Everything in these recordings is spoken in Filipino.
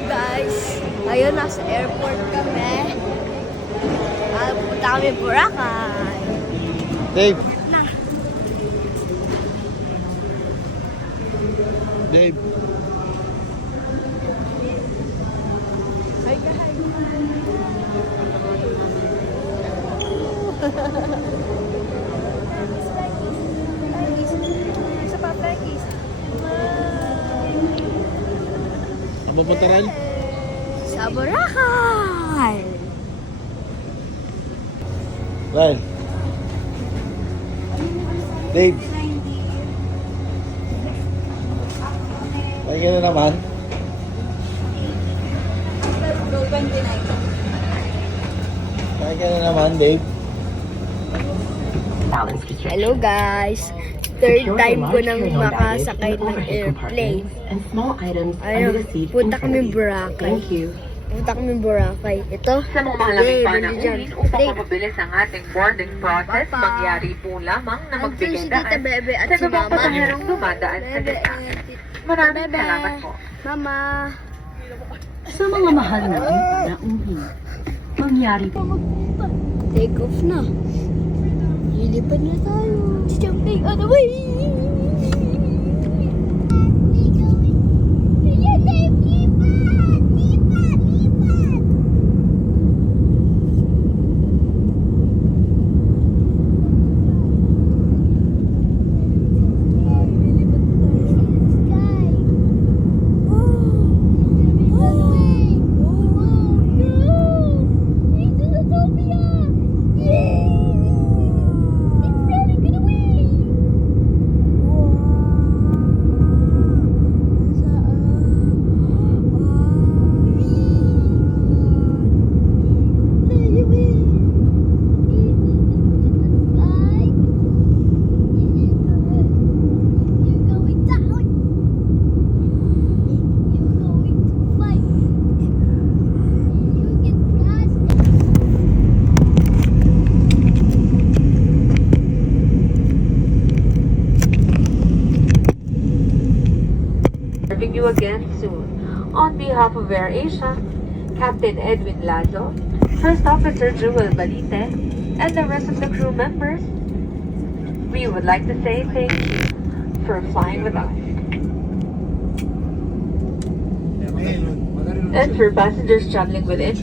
Guys, ngayon nasa airport kami. Punta kami Boracay. Dave. Na. Dave. Hi guys. Isa pa, Pekis. Ang pupunta rin? Sa Boracay. Ren. Dave. Ay ka na naman. Ay ka na naman, Dave. Hello guys. Third time ko nang makasakay ng airplane. Ayun, punta kami Boracay. Punta kami Boracay. Ito, Sa mga mahalamig Dave, panahon, dyan. upang Dave. mapabilis ang ating boarding process, Papa. mangyari po lamang na Andun si magbigay Tita daan Bebe at sa si ibang Mama. pasaherong dumadaan sa Bebe, gitna. ayan, Maraming Bebe. salamat po. Mama. Sa mga mahal namin panauhin, mangyari po. Take off na. Lilipad na tayo. Jumping on the way. Serving you again soon. On behalf of AirAsia, Captain Edwin Lazo, First Officer Jewel Balite, and the rest of the crew members, we would like to say thank you for flying with us. And for passengers traveling within,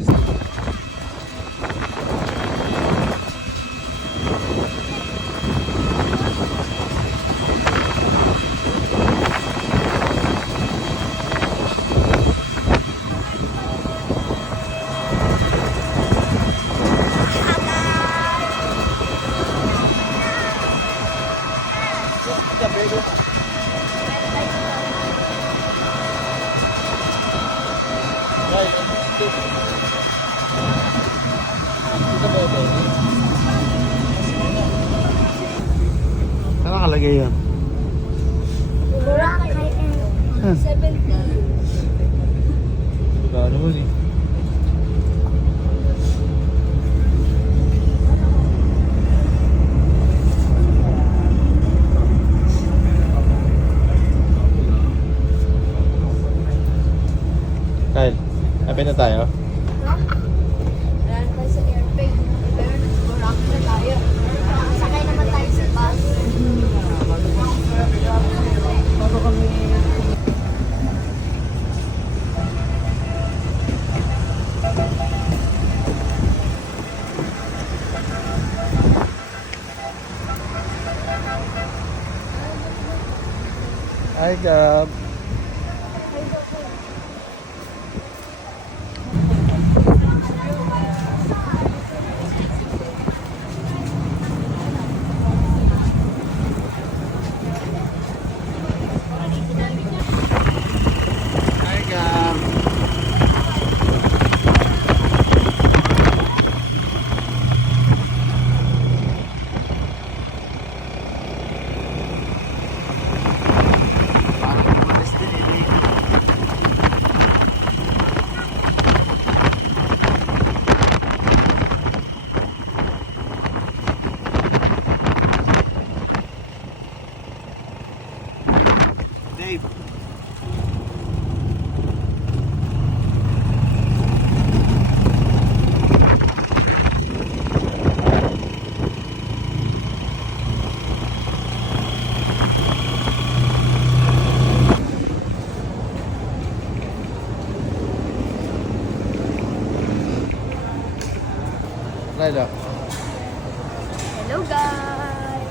Saan nakalagay yan? Boracay and 70. Wala naman eh. Kyle, happy na tayo? Ayan tayo sa airplane. Pero Boracay na tayo. Sakay naman tayo sa bus. Bago kami. Hi, Gab. Hi, Gab. Rilo. Hello guys!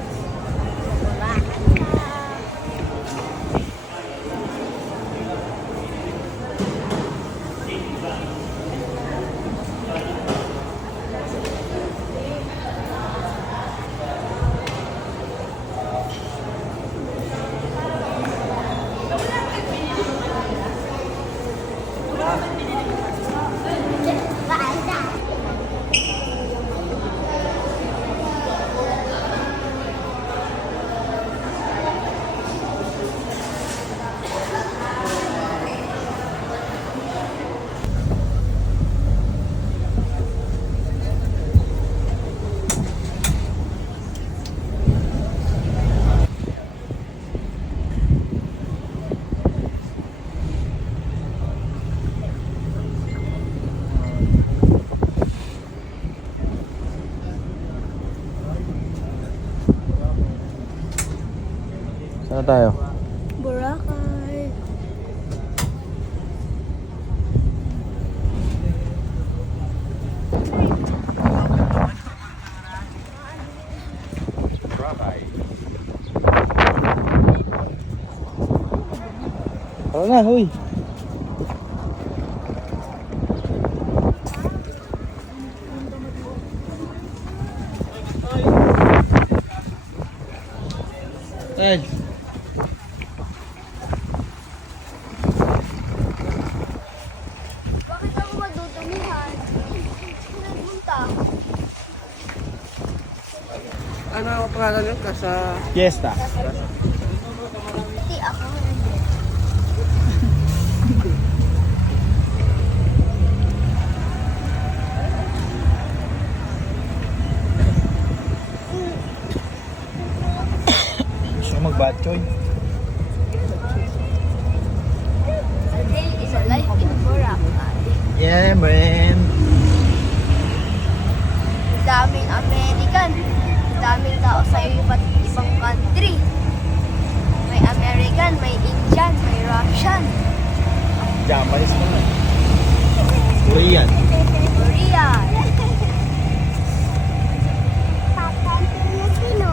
Boracay na! Saan tayo? Boracay! Tara na, huy. Ay. Bakit ako madudumihan? Nagpunta. Ano ang pangalan yun? Sa Fiesta. Hindi ako. Gusto ko mag-batchoy. A day is a life in Boracay. Yeah, man. Daming American. Daming tao sa iba't ibang country. May American, may Indian, may Russian, Japanese naman. Korean. Korean. Papa, Filipino.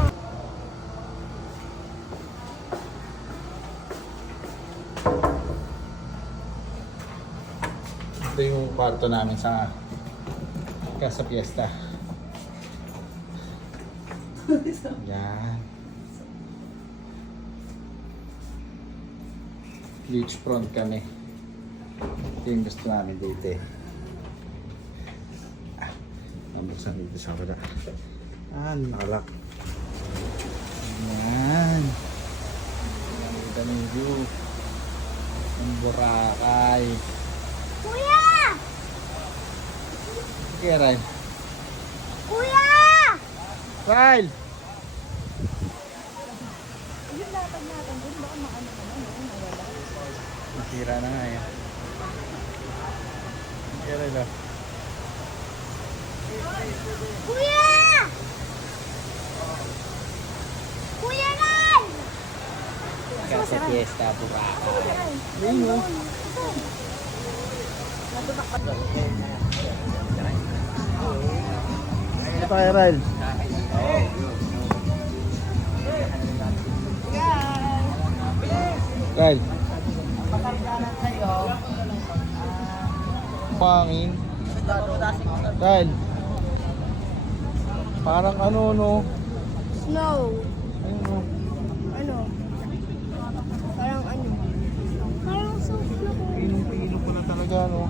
Ito yung kwarto namin sa Casa Fiesta. Yan. Beachfront kami. Ito yung gusto namin dito eh. Nabuksan dito sa wala. Nakalak. Yan. Ganda ng view. Ang Boracay. Kuya! Kaya Ryle. Kuya! Ryle! Nasira na nga yan. Kaya Ryle. Kuya! Kuya Ran! Casa Fiesta, Boracay. Ano pa kaya Ryle? Ryle. Pangin. Ryle. Parang ano no? Snow. Ayun no. Ano? Parang ano? Parang soft na po. Pinong-pino ko na talaga no.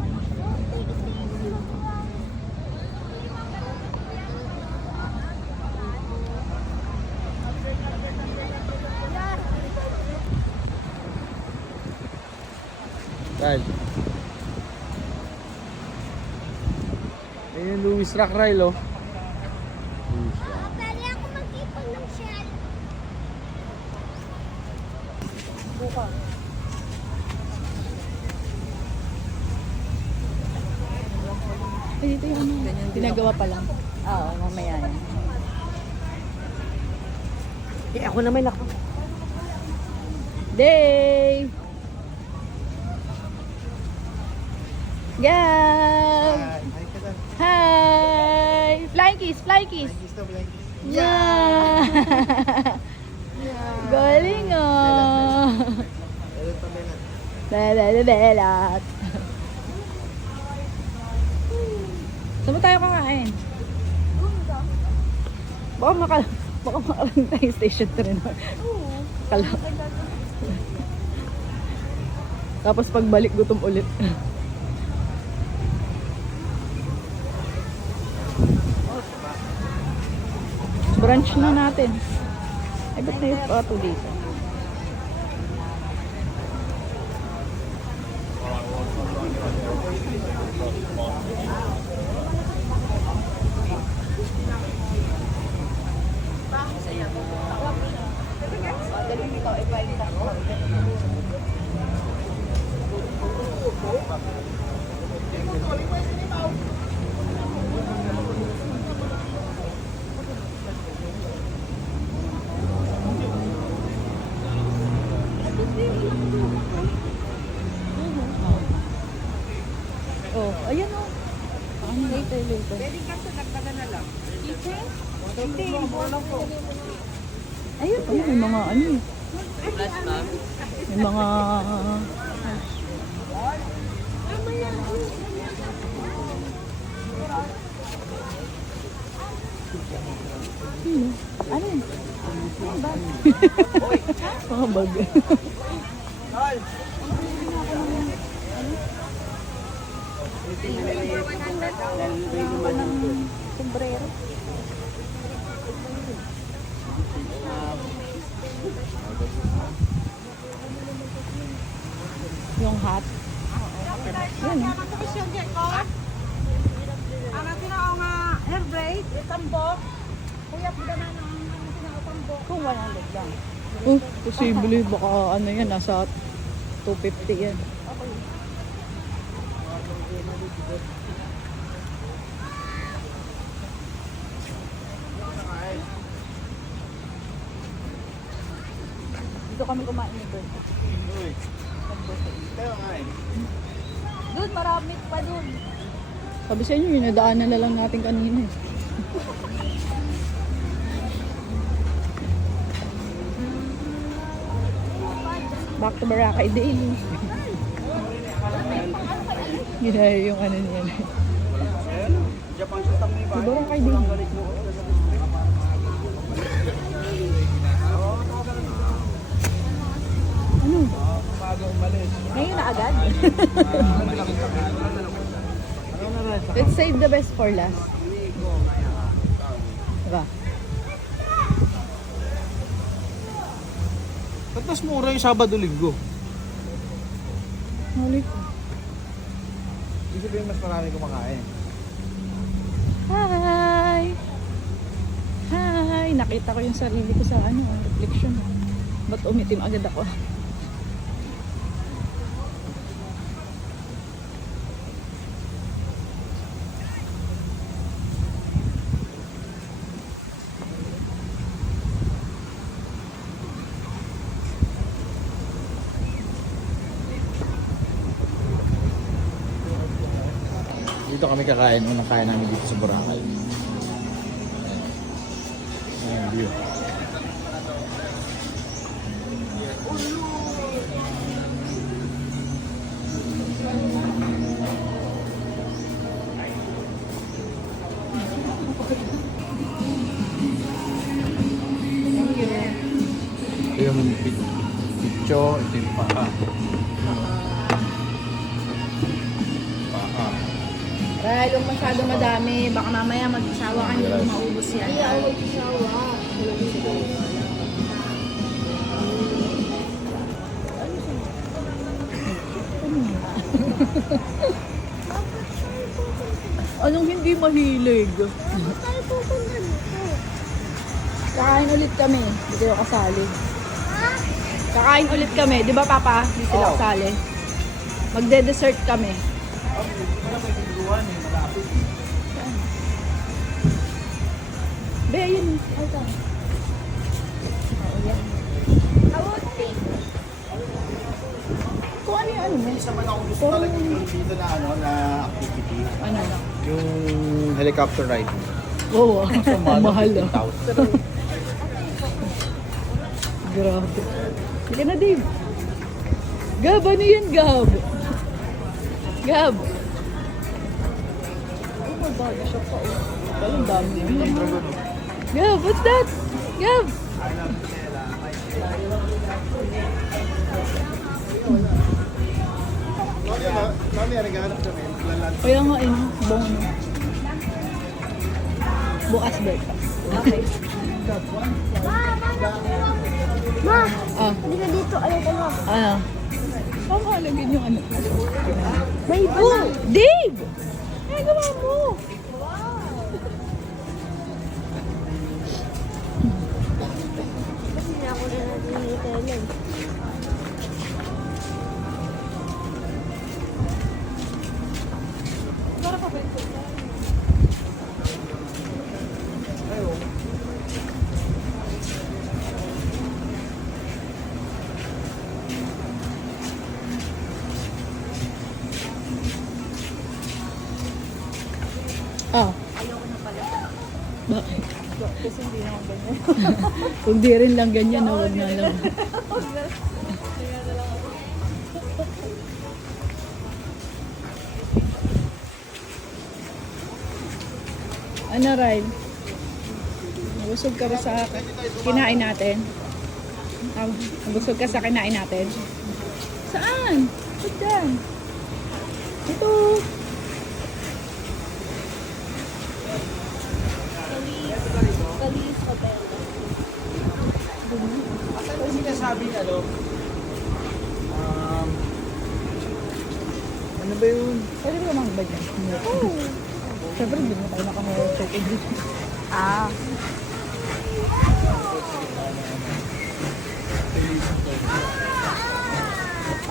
Ryle. Ayun yung Louis Rock Ryle oh. Louis Rock. Pwede ako mag-ipon ng shell. Buka. Dito yung ano, ginagawa pa lang. Oo, mamaya yan. eh, ako naman ako. Day! Gab! Hi! Flying kiss, fly kiss. Yeah. Galing oh. Belat. Saan ba tayo kakain? Baka makalang tayo station 3 na. Kala. Tapos pagbalik gutom ulit. Brunch na natin. Ay, ba't na yung pato dito? Oh, ayan oh. Later. Pwede ka sa nagtaga na lang. Ayun, may mga ano eh. May mga... Ano yun? Mga bag. Sombrero. Yung hat. Yan. Kung 100 lang. Oh, posible. Baka ano yan, nasa 250 yan. Dito kami kumain nito. Doon, marami pa doon. Sabi sa inyo, yung nadaanan na lang natin kanina eh. Back to Boracay Daily. Ginaya yung ano niya. Boracay Daily. Ano? Ngayon na agad? Let's save the best for last. Diba? Ba't mas mura yung Sabado-Linggo? Halik. Ibig sabihin mas marami kumakain. Hi! Hi! Nakita ko yung sarili ko sa ano, reflection. Ba't umitim agad ako? Dito kami kakain. Unang kain namin dito sa Boracay. Ayan, view. Ito yung pitcho, ito yung paka. Dahil yung masyado madami, baka mamaya mag-isawa ka hindi mo maubos yan. Hindi ako magsasawa. Anong hindi mahilig? Tayo pupunta dito. Kakain ulit kami, hindi kayo kasali. Kakain ulit kami, di ba Papa? Hindi sila kasali. Magde-dessert kami. Be, ayun. Ito. Kung ano yung ano mo? Isa man ako gusto talaga yung dito na ano na activity. Ano? Yung helicopter ride. Oo, mahal ah. 15,000. Grabe. Sige na, Dave. Gab, ano yan, Gab? Gab. Oh, may body shop pa, oh. Walang dami yun. Gab, what's that? Gab. Kaya nga, bong ano. Bukas breakfast. Okay. Ma, Ah, hindi ka dito. Ayaw ko na. ano? Saan halagin yung ano? May boo! Dave! Ay, gawa mo! Hindi ako na natin Ah. Ayoko na pala. Bakit? Kasi hindi naman ganyan. Kung di rin lang ganyan, huwag na lang. Ano, Ryan? Nabusog ka ba sa kinain natin? Nabusog ka sa kinain natin? Saan? Sit down. Ito. Ano sinasabi ano? Ano ba yun? Pwede ba naman ba dyan? Oo. Siyempre, hindi mo tayo naka-check-in dito. Ah.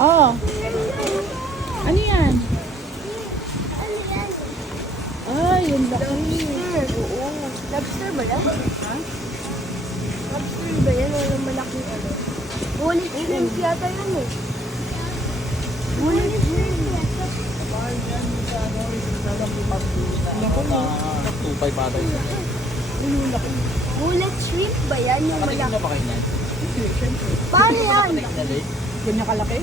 Oh. Ano yan? Ah, yung laki. Oo. Lobster ba yan? Ha? Lobster ba yan? Walang malaking ano. Bullet shrimp yata yan eh. Bullet shrimp yata. Tupay pa tayo. Bullet shrimp ba yan? Yung Nakatingin malaki. na ba kayo na? Paano yan? Ganyan kalaki?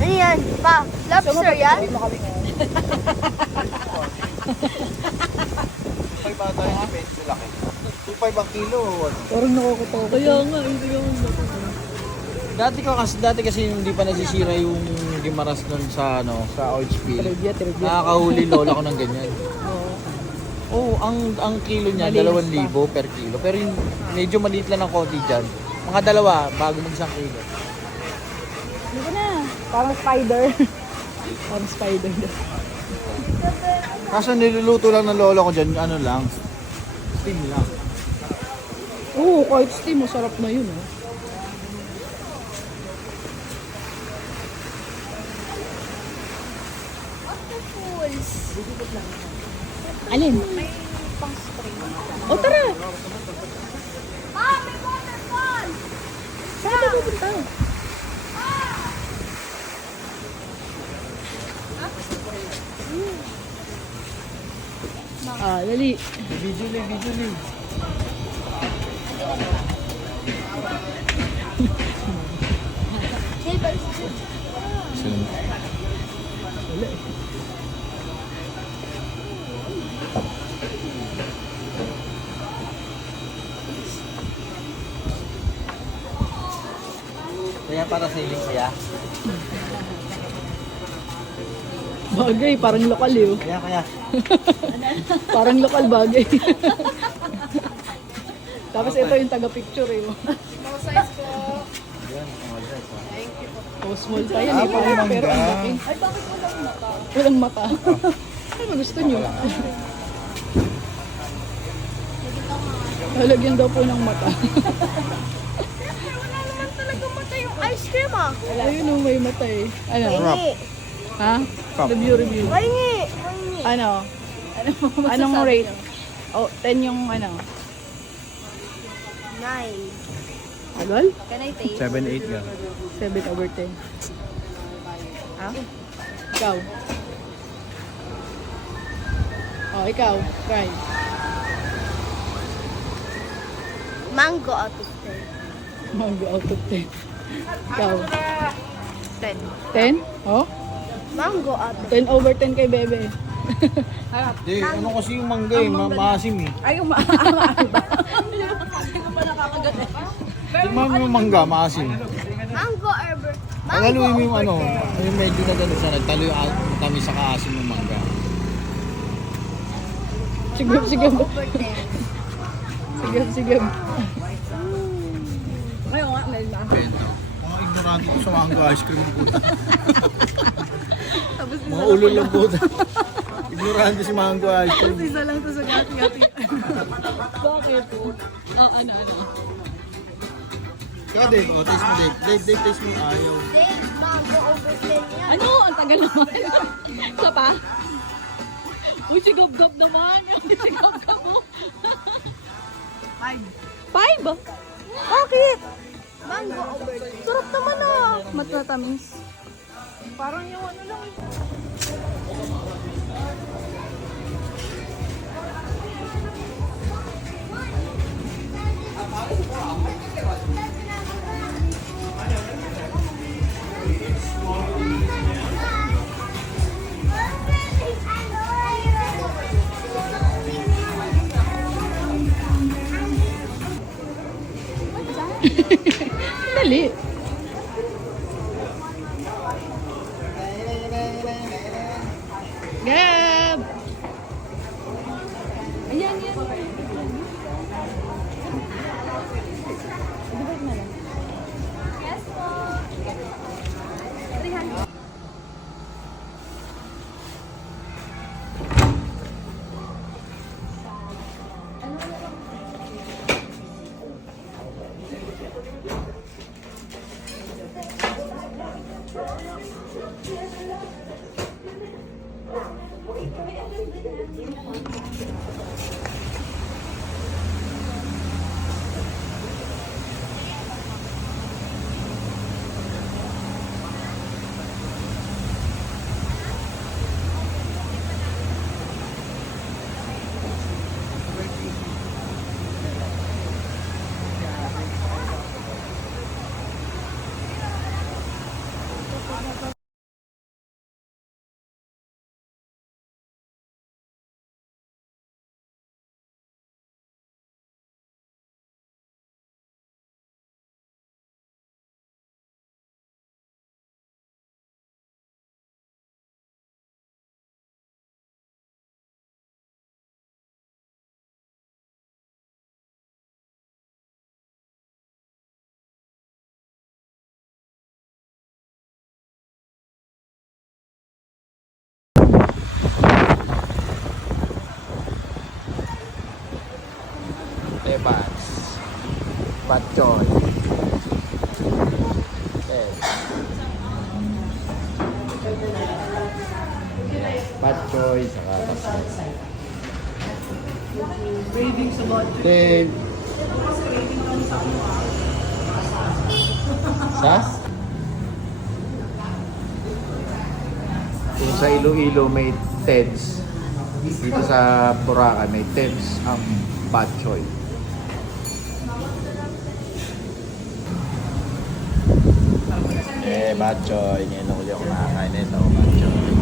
Ano yan? Pa, lobster yan? Tupay pa tayo ng peso laki. Tupay ba kilo o ano? Parang nakakatawa. Kaya nga, hindi ka Dati kasi hindi pa nasisira yung gimaras nun sa ano, sa oil spill. Trivia. Nakakahuli lola ko ng ganyan. Oo. Oo, ang kilo niya, Malinis 2,000 per kilo. Pero yung medyo maliit lang ng konti dyan. Mga dalawa, bago mag 1 kilo. Hindi ko na. Parang spider. Parang spider. Kaso niluluto lang ng lola ko dyan, ano lang, steam lang. Oo, kahit steam, masarap na yun. Oh. Alin? O tara! Ah, may waterfall! Saan ka pupunta? Ah, dali. Video lang. Kaya para sa inyo kaya? Bagay, parang lokal eh. Oh. Kaya. Parang lokal bagay. Tapos ito yung taga-picture eh. Oh. Yan, mga guys. Oh, small pa yan eh. Parang, pero ang laki. Ay, bakit walang mata? Walang mata. Ano gusto nyo? Lalagyan daw po ng mata. Wala naman talaga mata yung ice cream ah. Ayun oh, may mata eh. Ano? Pahingi. Ha? Review. Pahingi. Ano? Anong rate? Oh, 10 yung ano? 9. Agol? Can I taste? 7-8 nga. 7/10. Ha? Ikaw? Oh, ikaw. Try. Mango out of 10. Mango out of 10. Ikaw? 10. 10? Oh? Mango out of 10 over 10 kay Bebe. Hindi, ano kasi yung mangga eh, maasim eh. Ay, yung Tignan mo yung mangga, maasim. Mango over. Pagaluin mo yung ano, yung medyo na gano'n siya, nagtalo yung kami sa kaasim ng mangga. Sigab, sigab. Over 10. Sigab, sigab. Ngayon nga, Nelma. Mga ignorante ko sa mango ice cream ng puta. Mga ulo lang puta. Ignorante si mango ice cream. Isa lang to sa gati-gati. Bakit? Oh, ano? Kaya Dave, taste mo Dave. Dave, taste mo ayaw. Dave, mango over 10 yan. Ano? Ang tagal naman. Isa pa? Uy, sigab-gab naman. Sigab-gab mo. 5? Bakit? Mango over 10. Sarap naman ah. Matatamis. Parang yung ano lang. Dali. Gab! Ayan, yan. Yes po. Evans. Batchoy. Batchoy, saka pastel. Dave. Sas? Kung sa Iloilo may Teds, dito sa Boracay may Teds ang Batchoy. Batchoy. Ngayon ako ulit ako nakakain nito. Batchoy.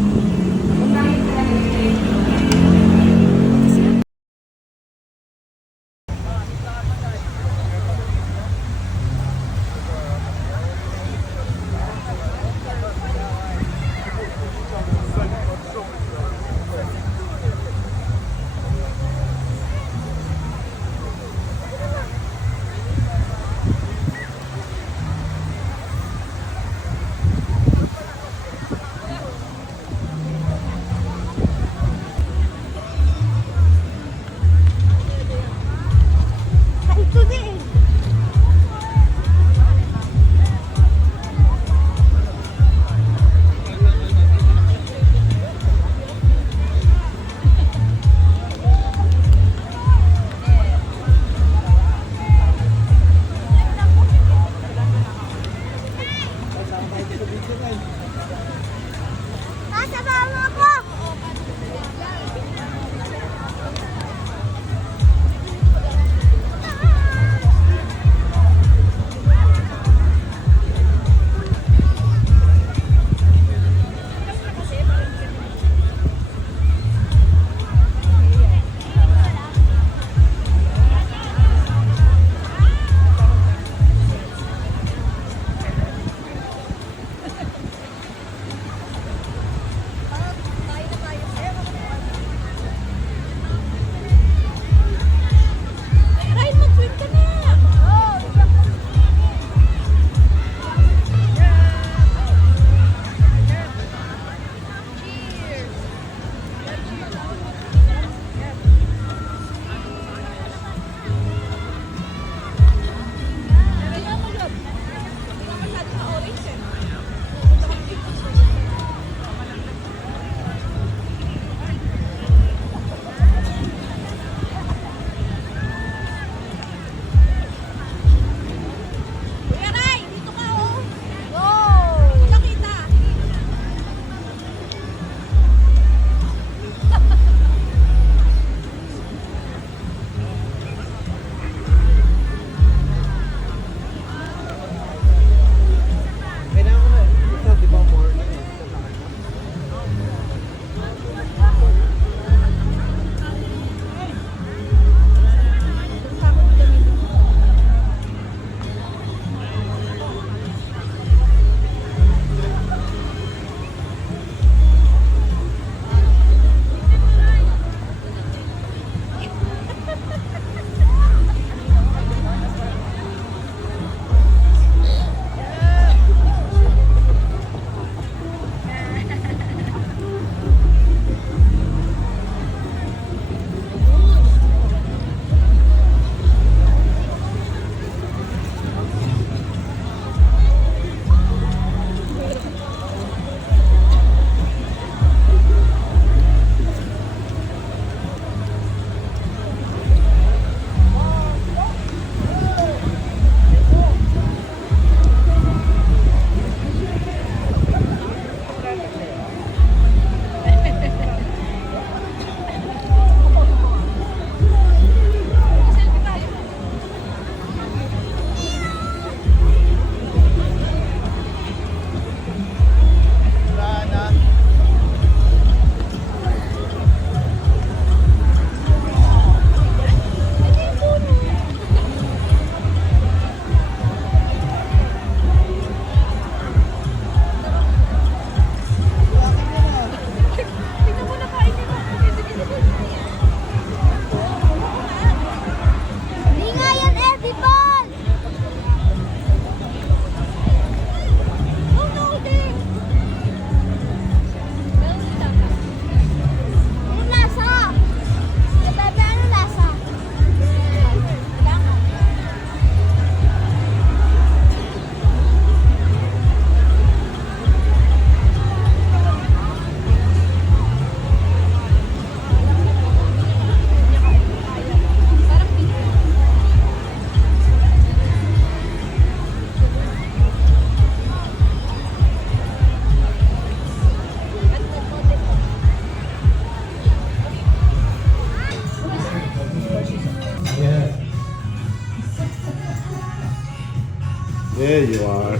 There you are.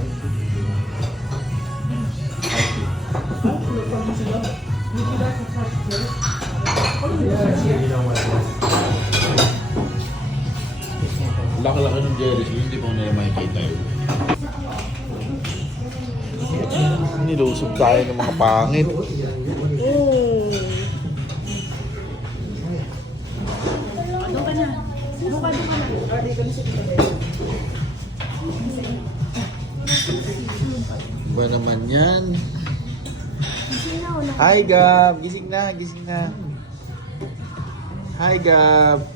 Laki-laki ng jelly, hindi mo nila makikita yun. Nilusog tayo ng mga pangit. Ba naman yan? Hi Gab! Gising na, gising na. Hi Gab!